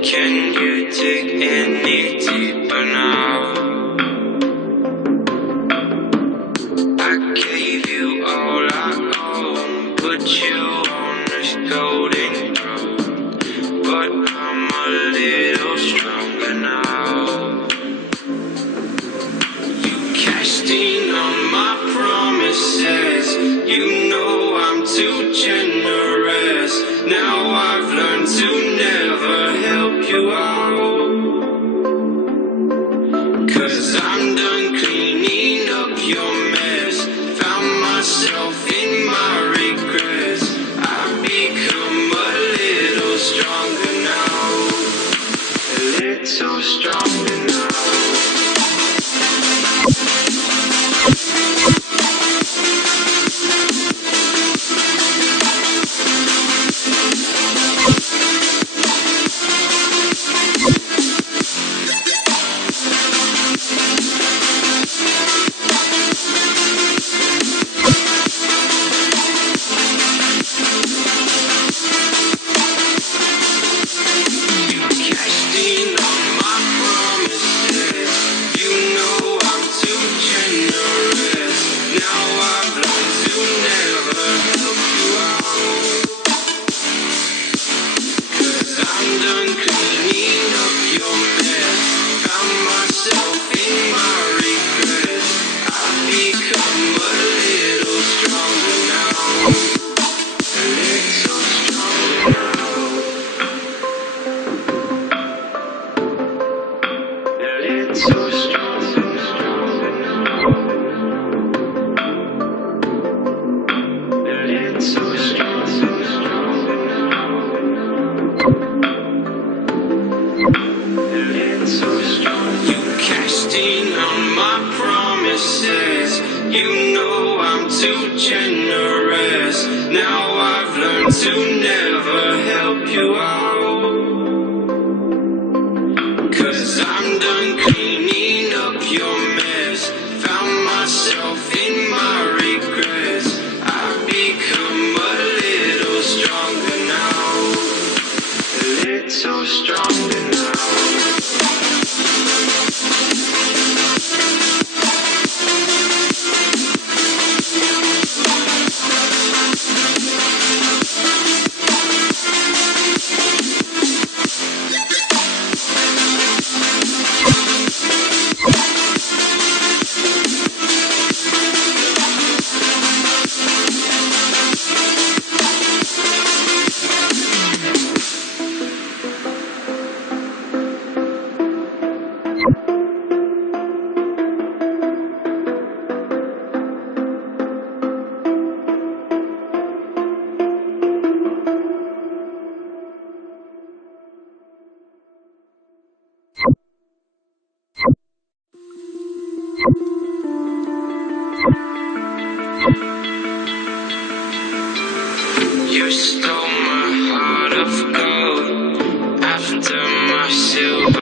Can you dig any deeper now? I gave you all I own, put you on this golden throne, but I'm a little stronger now. You cashed in on my promises, you know I'm too generous. Now I've learned to never help you out, 'cause I'm done cleaning up your mess. Found myself in my regrets. I've become a little stronger now, a little stronger now. You know I'm too generous. Now I've learned to never help you out, 'cause I'm done cleaning up your mess. Found myself in my regrets. I've become a little stronger now, a little stronger now. You stole my heart of gold after my silver.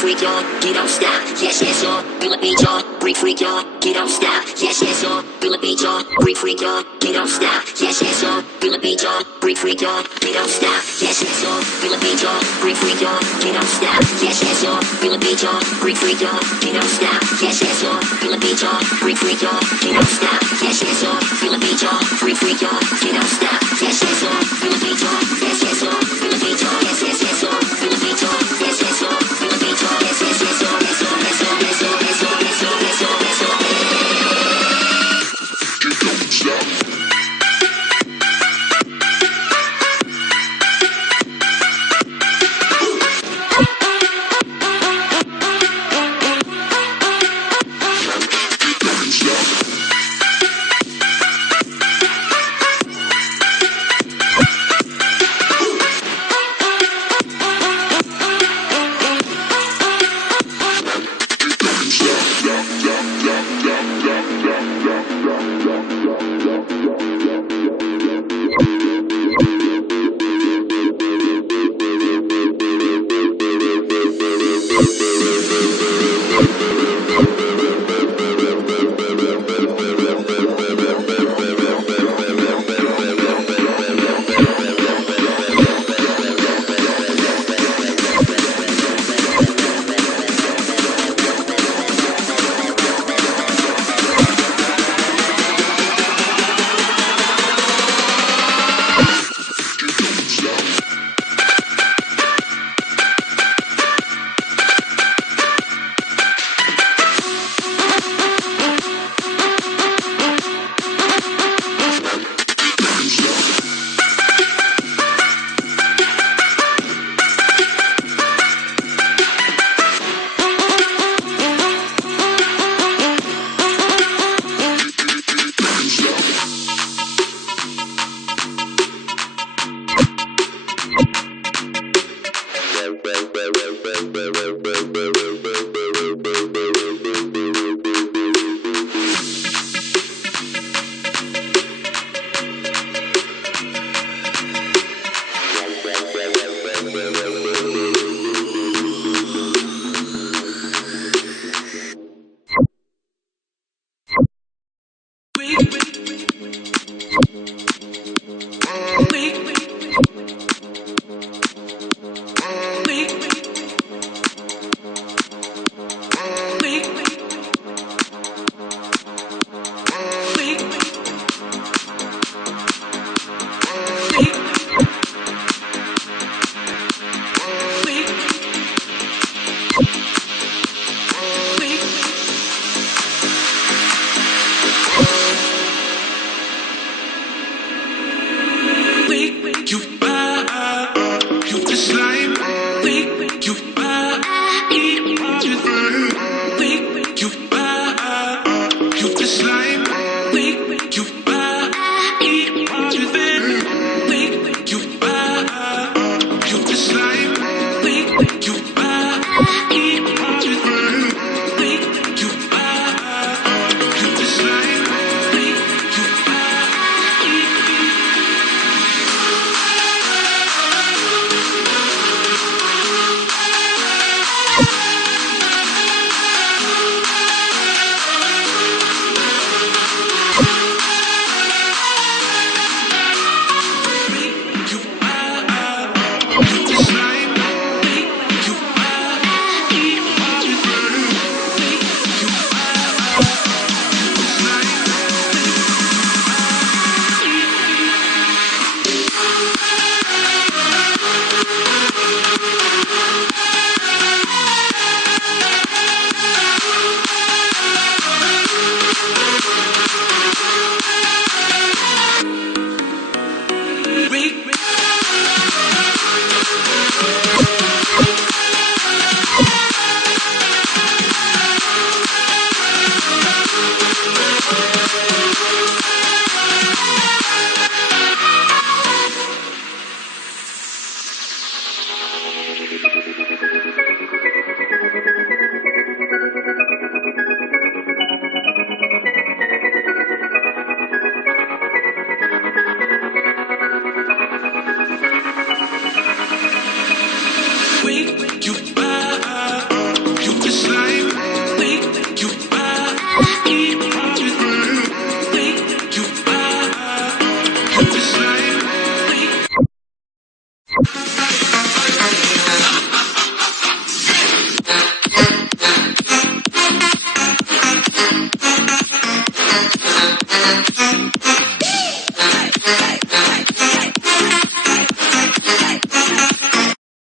Freak on, get on stop. Yes, yes, on. Feel a beat on, freak on, get on stop. Yes, yes, on. Feel a beat on, freak on, get on stop. Yes, yes, on. Feel a beat on, freak on, get on stop. Yes, yes, on. Feel a beat on, freak on, get on stop. Yes, yes, on. Feel a beat on, freak on, get on stop. Yes, yes, on. Feel a beat on, freak on, get on stop. Yes, yes, on. Feel a beat on, freak on, get on stop. Yes, yes, on. Feel a beat on, yes, yes, on. Feel a beat on, yes, yes, yes, on. Feel a beat on, yes, yes, on. Feel a beat on, yes, yes, yes, on. Yes, on, yes, on, yes, on, yes, on, yes, on, yes, on, yes, on. Don't stop. breathe.